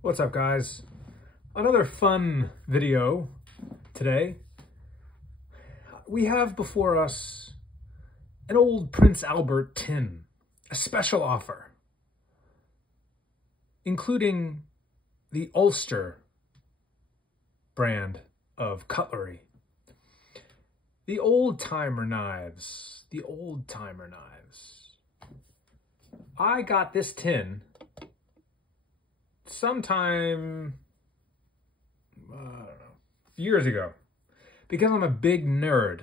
What's up, guys? Another fun video today. We have before us an old Prince Albert tin, a special offer, including the Ulster brand of cutlery. The old-timer knives, I got this tin sometime, I don't know, years ago, because I'm a big nerd.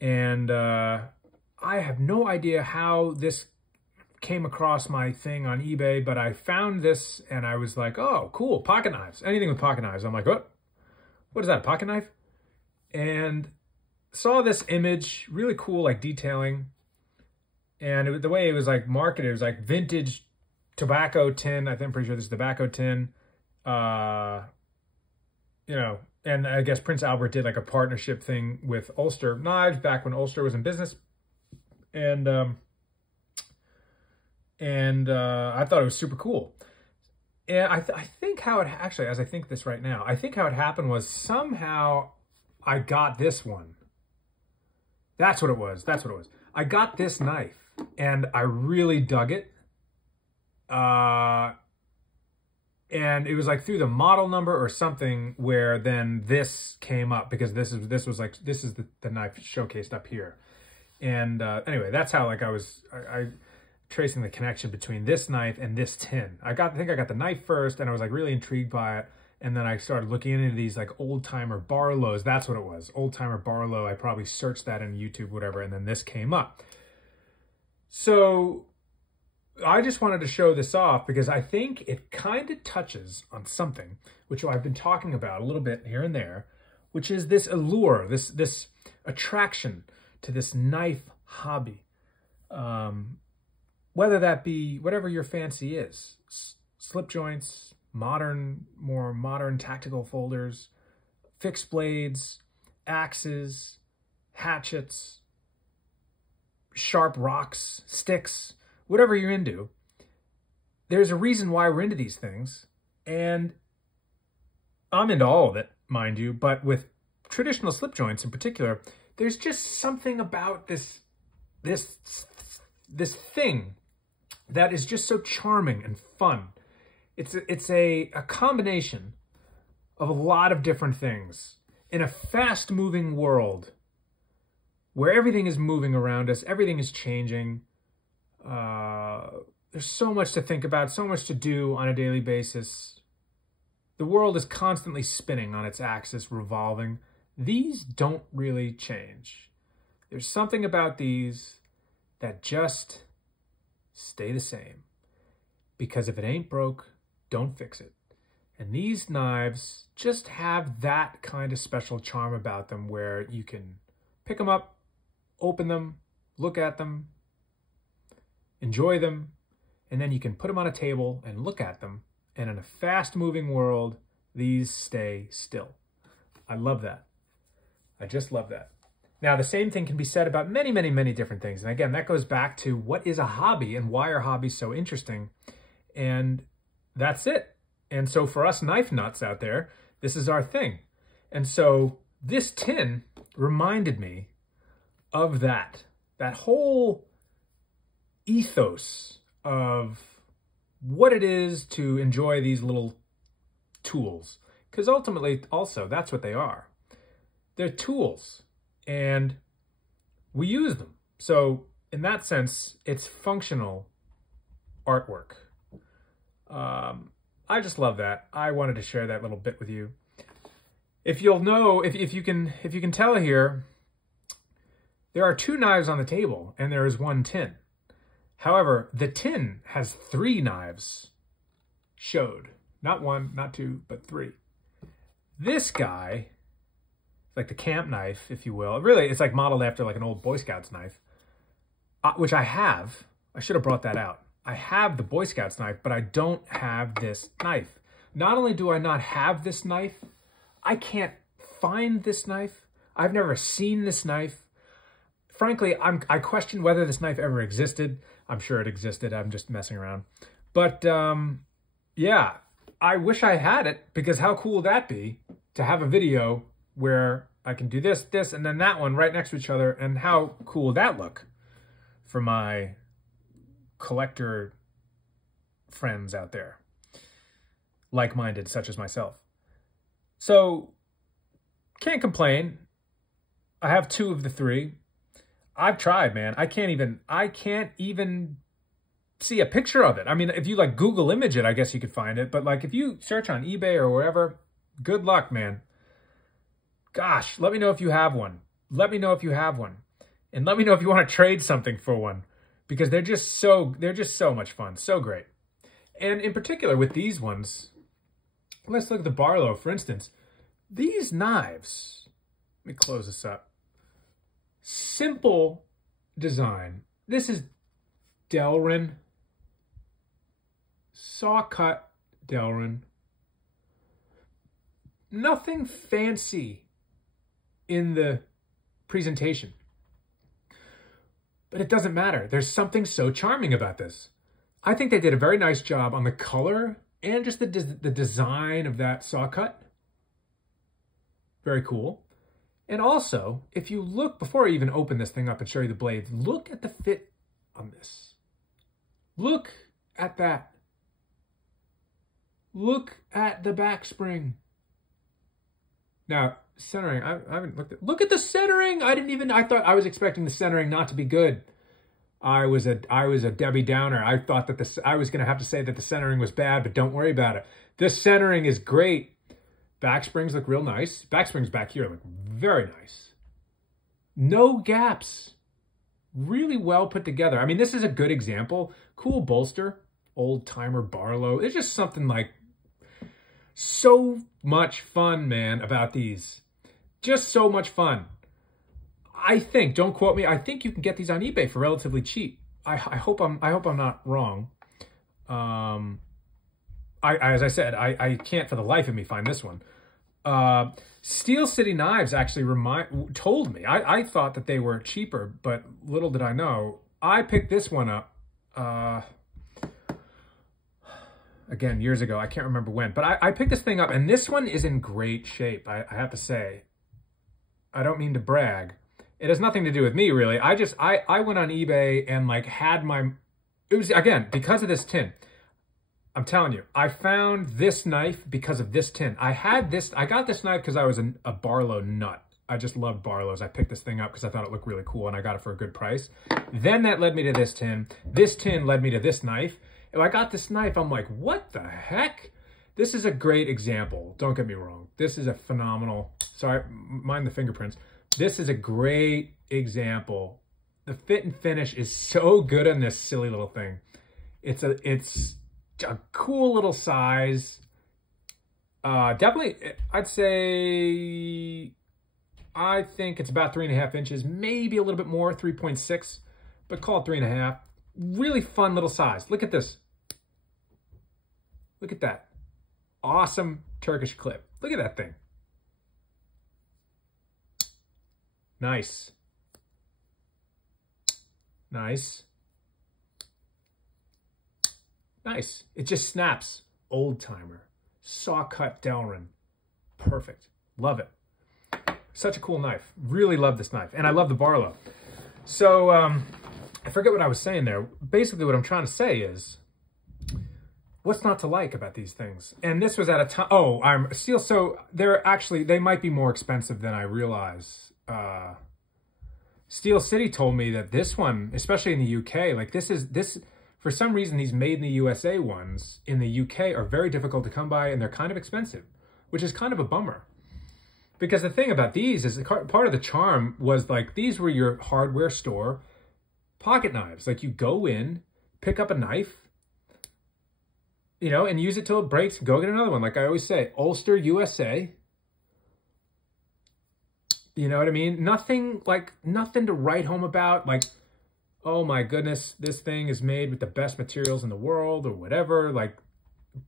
And I have no idea how this came across my thing on eBay, but I found this and I was like, oh, cool, pocket knives. Anything with pocket knives. I'm like, what is that, a pocket knife? And saw this image, really cool, like detailing. And the way it was like marketed, it was like vintage tobacco tin. I'm pretty sure this is tobacco tin. You know, and I guess Prince Albert did like a partnership thing with Ulster Knives back when Ulster was in business. And I thought it was super cool. And I think how it actually, as I think this right now, I think how it happened was somehow I got this one. That's what it was. I got this knife and I really dug it. And it was like through the model number or something where then this came up, because this is the knife showcased up here. And anyway, that's how like I tracing the connection between this knife and this tin. I think I got the knife first and I was like really intrigued by it. And then I started looking into these like old-timer Barlows. That's what it was, old-timer Barlow. I probably searched that in YouTube, whatever, and then this came up. So I just wanted to show this off because I think it kind of touches on something which I've been talking about a little bit here and there, which is this allure, this attraction to this knife hobby. Whether that be whatever your fancy is, slip joints, more modern tactical folders, fixed blades, axes, hatchets, sharp rocks, sticks, whatever you're into. There's a reason why we're into these things, and I'm into all of it, mind you, but with traditional slip joints in particular, there's just something about this thing that is just so charming and fun. It's a combination of a lot of different things in a fast-moving world where everything is moving around us, everything is changing. There's so much to think about, so much to do on a daily basis. The world is constantly spinning on its axis, revolving. These don't really change. There's something about these that just stay the same. Because if it ain't broke, don't fix it. And these knives just have that kind of special charm about them where you can pick them up, open them, look at them, enjoy them, and then you can put them on a table and look at them. And in a fast-moving world, these stay still. I love that. I just love that. Now, the same thing can be said about many, many, many different things. And again, that goes back to what is a hobby and why are hobbies so interesting? And that's it. And so for us knife nuts out there, this is our thing. And so this tin reminded me of that whole ethos of what it is to enjoy these little tools. Because ultimately, also, that's what they are. They're tools, and we use them. So in that sense, it's functional artwork. I just love that. I wanted to share that little bit with you. If you'll know, if you can tell here, there are two knives on the table and there is one tin. However, the tin has 3 knives showed. Not 1, not 2, but 3. This guy, like the camp knife, if you will. Really, it's like modeled after like an old Boy Scouts knife, which I have. I should have brought that out. I have the Boy Scouts knife, but I don't have this knife. Not only do I not have this knife, I can't find this knife. I've never seen this knife. Frankly, I question whether this knife ever existed. I'm sure it existed. I'm just messing around. But yeah, I wish I had it, because how cool would that be to have a video where I can do this, this, and then that one right next to each other, and how cool would that look for my collector friends out there, like-minded such as myself. So, can't complain. I have 2 of the 3. I've tried, man. I can't even see a picture of it. I mean, if you like Google image it, I guess you could find it. But like if you search on eBay or wherever, good luck, man. Gosh, let me know if you have one. Let me know if you have one. And let me know if you want to trade something for one, because they're just so much fun. So great. And in particular with these ones, let's look at the Barlow, for instance. These knives, let me close this up. Simple design. This is Delrin. Saw cut Delrin. Nothing fancy in the presentation. But it doesn't matter. There's something so charming about this. I think they did a very nice job on the color and just the design of that saw cut. Very cool. And also, if you look, before I even open this thing up and show you the blades, look at the fit on this. Look at that. Look at the back spring. Now, centering, I haven't looked at, look at the centering. I thought I was expecting the centering not to be good. I was a Debbie Downer. I thought that I was going to have to say that the centering was bad, but don't worry about it. This centering is great. Back springs look real nice. Back springs back here look very nice. No gaps. Really well put together. I mean, this is a good example. Cool bolster. Old timer Barlow. It's just something like so much fun, man, about these. Just so much fun. I think, don't quote me, I think you can get these on eBay for relatively cheap. I hope I'm not wrong. As I said, I can't for the life of me find this one. Steel City Knives actually told me. I thought that they were cheaper, but little did I know. I picked this one up, again, years ago. I can't remember when, but I picked this thing up, and this one is in great shape, I have to say. I don't mean to brag. It has nothing to do with me, really. I went on eBay and like had it was, again, because of this tin. I'm telling you, I found this knife because of this tin. I got this knife because I was a Barlow nut. I just loved Barlows. I picked this thing up because I thought it looked really cool and I got it for a good price. Then that led me to this tin. This tin led me to this knife. And I got this knife, I'm like, what the heck? This is a great example. Don't get me wrong. This is a phenomenal, sorry, mind the fingerprints. This is a great example. The fit and finish is so good on this silly little thing. It's a cool little size. Definitely, I'd say, I think it's about 3.5 inches, maybe a little bit more, 3.6, but call it 3.5. Really fun little size. Look at this. Look at that. Awesome Turkish clip. Look at that thing. Nice. Nice. Nice. It just snaps. Old timer. Saw cut Delrin. Perfect. Love it. Such a cool knife. Really love this knife. And I love the Barlow. So, I forget what I was saying there. Basically what I'm trying to say is, what's not to like about these things? And this was at a time, so they might be more expensive than I realize. Steel City told me that this one, especially in the UK, like this, for some reason, these made in the USA ones in the UK are very difficult to come by and they're kind of expensive, which is kind of a bummer. Because the thing about these is part of the charm was like, these were your hardware store pocket knives. Like you go in, pick up a knife, you know, and use it till it breaks, go get another one. Like I always say, Ulster USA. You know what I mean? Nothing to write home about. Like, oh my goodness, this thing is made with the best materials in the world or whatever. Like,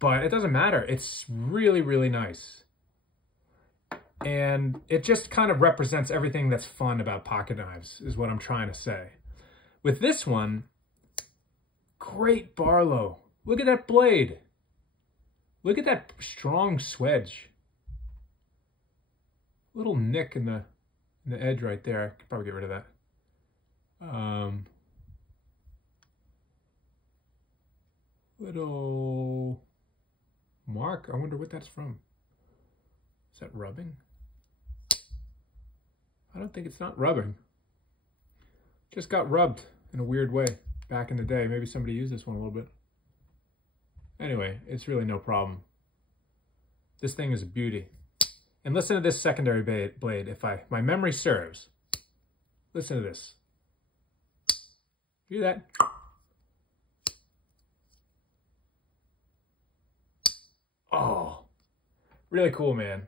but it doesn't matter. It's really, really nice. And it just kind of represents everything that's fun about pocket knives is what I'm trying to say. With this one, great Barlow. Look at that blade. Look at that strong swedge. Little nick in the edge right there. I could probably get rid of that. Little mark. I wonder what that's from. Is that rubbing? I don't think it's not rubbing. Just got rubbed in a weird way back in the day. Maybe somebody used this one a little bit. Anyway, it's really no problem. This thing is a beauty. And listen to this secondary blade, if my memory serves. Listen to this. Hear that? Oh, really cool, man.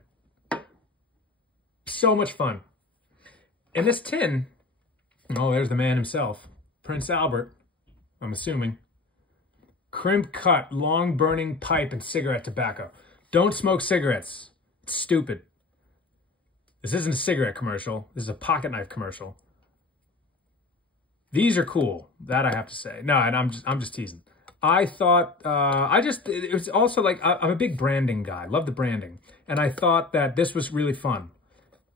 So much fun. And this tin, oh, there's the man himself, Prince Albert, I'm assuming. Crimp cut, long burning pipe and cigarette tobacco. Don't smoke cigarettes. It's stupid. This isn't a cigarette commercial. This is a pocket knife commercial. These are cool. That I have to say. No, and I'm just teasing. I thought, it was also like, I'm a big branding guy. Love the branding. And I thought that this was really fun.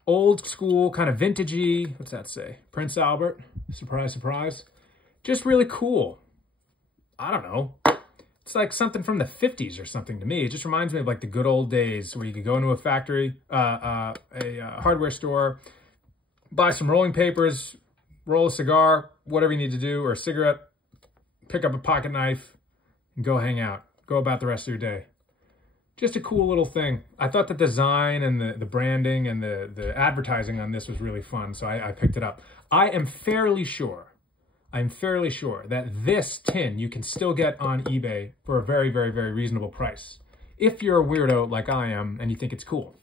Old school, kind of vintagey. What's that say? Prince Albert. Surprise, surprise. Just really cool. I don't know. It's like something from the 50s or something to me. It just reminds me of like the good old days where you could go into a factory, a hardware store, buy some rolling papers, roll a cigar, whatever you need to do, or a cigarette, pick up a pocket knife, and go hang out. Go about the rest of your day. Just a cool little thing. I thought the design and the branding and the advertising on this was really fun, so I picked it up. I'm fairly sure that this tin you can still get on eBay for a very, very, very reasonable price. If you're a weirdo like I am and you think it's cool.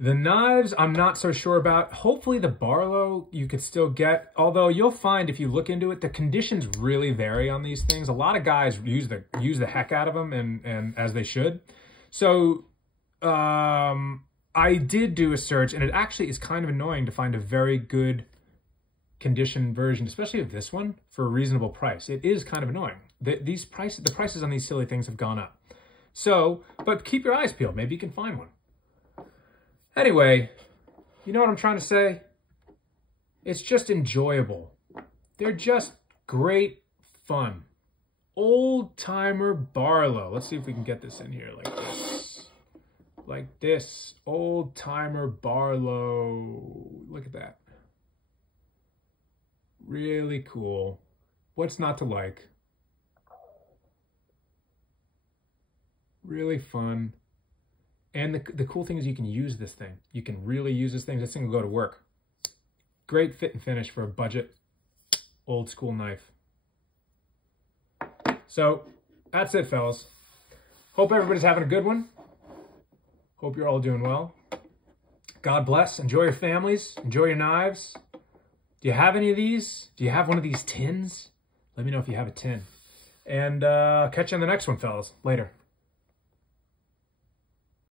The knives, I'm not so sure about. Hopefully the Barlow you could still get, although you'll find if you look into it, the conditions really vary on these things. A lot of guys use the heck out of them and as they should. So I did do a search, and it actually is kind of annoying to find a very good condition version, especially of this one, for a reasonable price. It is kind of annoying. The prices on these silly things have gone up. So, but keep your eyes peeled. Maybe you can find one. Anyway, you know what I'm trying to say? It's just enjoyable. They're just great fun. Old-timer Barlow. Let's see if we can get this in here like this. Like this. Old-timer Barlow. Look at that. Really cool. What's not to like? Really fun. And the cool thing is you can use this thing. You can really use this thing. This thing will go to work. Great fit and finish for a budget, old school knife. So that's it, fellas. Hope everybody's having a good one. Hope you're all doing well. God bless. Enjoy your families. Enjoy your knives. Do you have any of these? Do you have one of these tins? Let me know if you have a tin. And catch you on the next one, fellas. Later.